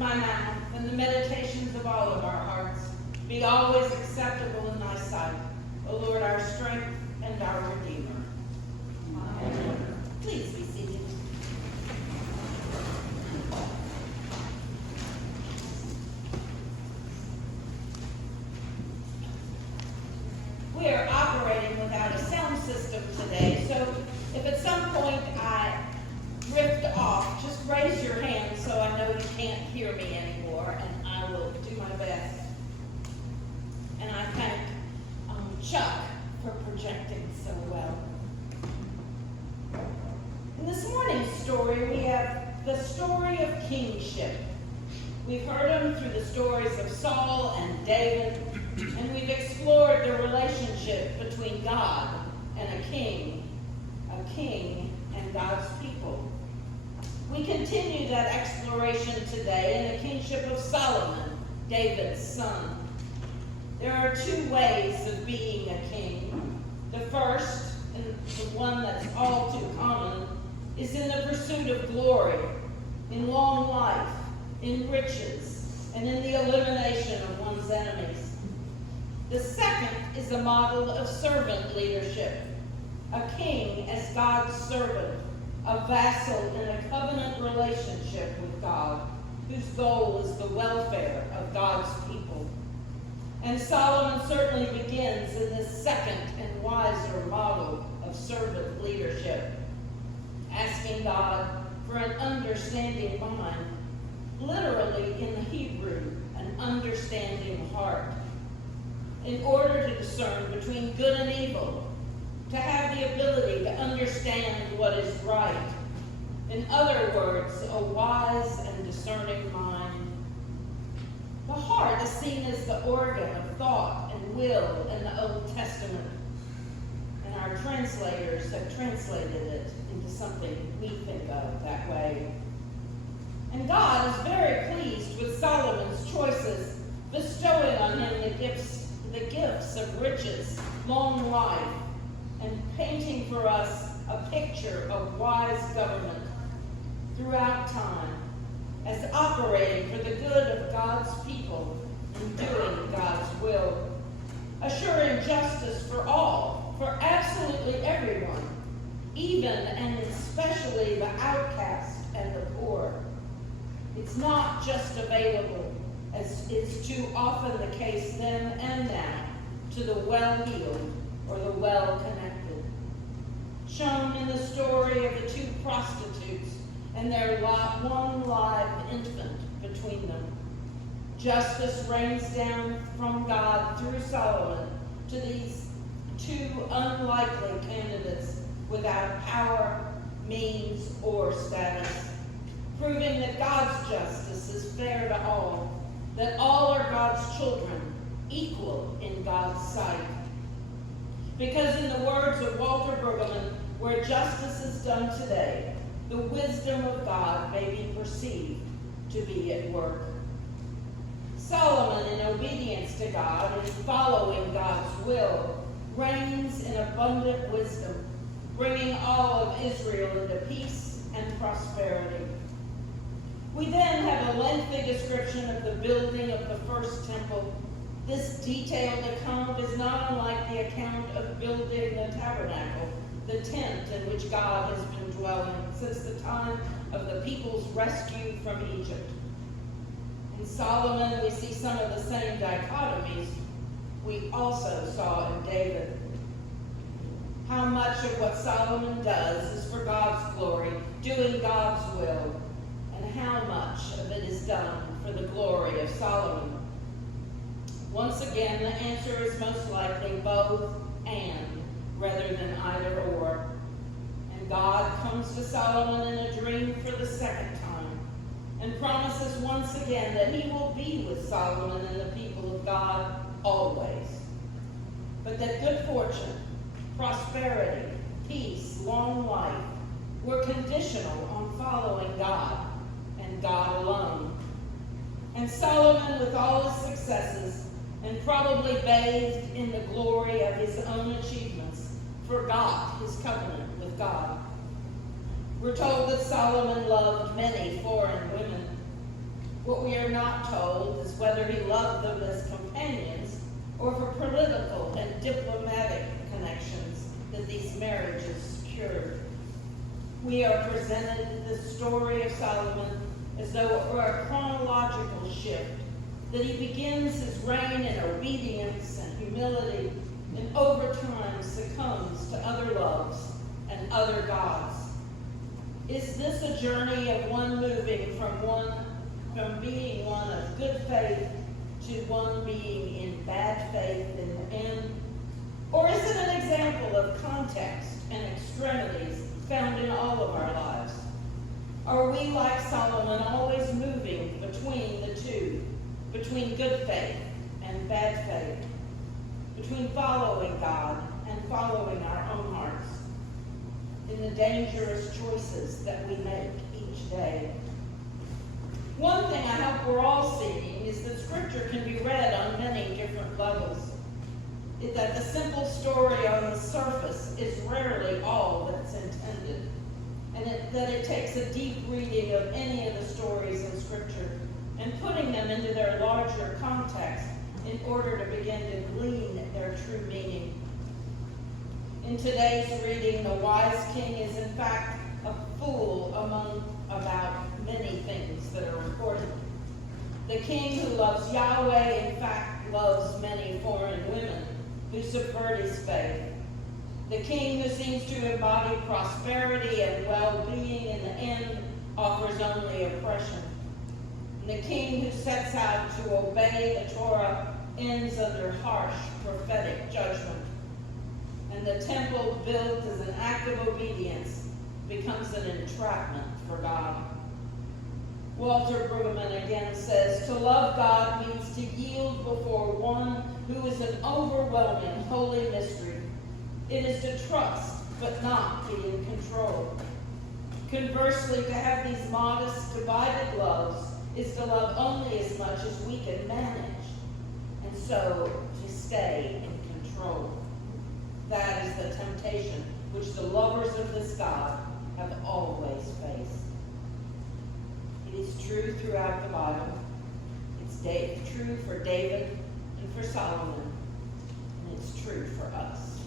my mouth and the meditations of all of our hearts be always acceptable in thy sight, O Lord, our strength and our Redeemer. Amen. Please be seated. We are operating without a sound system today, so if at some point I drift off, just raise your hand so I know you can't hear me anymore, and I will do my best. And I thank Chuck for projecting so well. In this morning's story, we have the story of kingship. We've heard them through the stories of Saul and David, and we've explored the relationship between God and a king and God's people. We continue that exploration today in the Kingship of Solomon, David's son. There are two ways of being a king. The first, and the one that's all too common, is in the pursuit of glory, in long life, in riches, and in the elimination of one's enemies. The second is a model of servant leadership, a king as God's servant, a vassal in a covenant relationship with God, whose goal is the welfare of God's people. And Solomon certainly begins in this second and wiser model of servant leadership, asking God for an understanding mind, literally in the Hebrew, an understanding heart, in order to discern between good and evil, to have the ability to understand what is right. In other words, a wise and discerning mind. The heart is seen as the organ of thought and will in the Old Testament, and our translators have translated it into something we think of that way. And God is very pleased with Solomon's choices, bestowing on him the gifts of riches, long life, and painting for us a picture of wise government throughout time as operating for the good of God's people and doing God's will, assuring justice for all, for absolutely everyone, even and especially the outcast and the poor. It's not just available, as is too often the case then and now, to the well-heeled or the well-connected. Shown in the story of the two prostitutes and their one live infant between them. Justice rains down from God through Solomon to these two unlikely candidates without power, means, or status, proving that God's justice is fair to all, that all are God's children, equal in God's sight. Because in the words of Walter Brueggemann, where justice is done today, the wisdom of God may be perceived to be at work. Solomon, in obedience to God and following God's will, reigns in abundant wisdom, bringing all of Israel into peace and prosperity. We then have a lengthy description of the building of the first temple. This detailed account is not unlike the account of building the tabernacle, the tent in which God has been dwelling since the time of the people's rescue from Egypt. In Solomon, we see some of the same dichotomies we also saw in David. How much of what Solomon does is for God's glory, doing God's will, and how much of it is done for the glory of Solomon? Once again, the answer is most likely both and, rather than either or. And God comes to Solomon in a dream for the second time, and promises once again that he will be with Solomon and the people of God always. But that good fortune, prosperity, peace, long life were conditional on following God and God alone. And Solomon, with all his successes, and probably bathed in the glory of his own achievements, forgot his covenant with God. We're told that Solomon loved many foreign women. What we are not told is whether he loved them as companions or for political and diplomatic connections that these marriages secured. We are presented the story of Solomon as though it were a chronological shift, that he begins his reign in obedience and humility, and over time succumbs to other loves and other gods. Is this a journey of one moving from being one of good faith to one being in bad faith in the end? Or is it an example of context and extremities found in all of our lives? Are we, like Solomon, always moving between the two, between good faith and bad faith, between following God and following our own hearts, in the dangerous choices that we make each day? One thing I hope we're all seeing is that Scripture can be read on many different levels. That the simple story on the surface is rarely all that's intended, and that it takes a deep reading of any of the stories in Scripture and putting them into their larger context in order to begin to glean their true meaning. In today's reading, the wise king is in fact a fool among about many things that are important. The king who loves Yahweh, in fact, loves many foreign women who subvert his faith. The king who seems to embody prosperity and well-being in the end offers only oppression. And the king who sets out to obey the Torah ends under harsh prophetic judgment. And the temple built as an act of obedience becomes an entrapment for God. Walter Brueggemann again says, to love God means to yield before one who is an overwhelming holy mystery. It is to trust, but not be in control. Conversely, to have these modest, divided loves is to love only as much as we can manage, and so to stay in control. That is the temptation which the lovers of this God have always faced. It is true throughout the Bible. It's true for David and for Solomon, and it's true for us.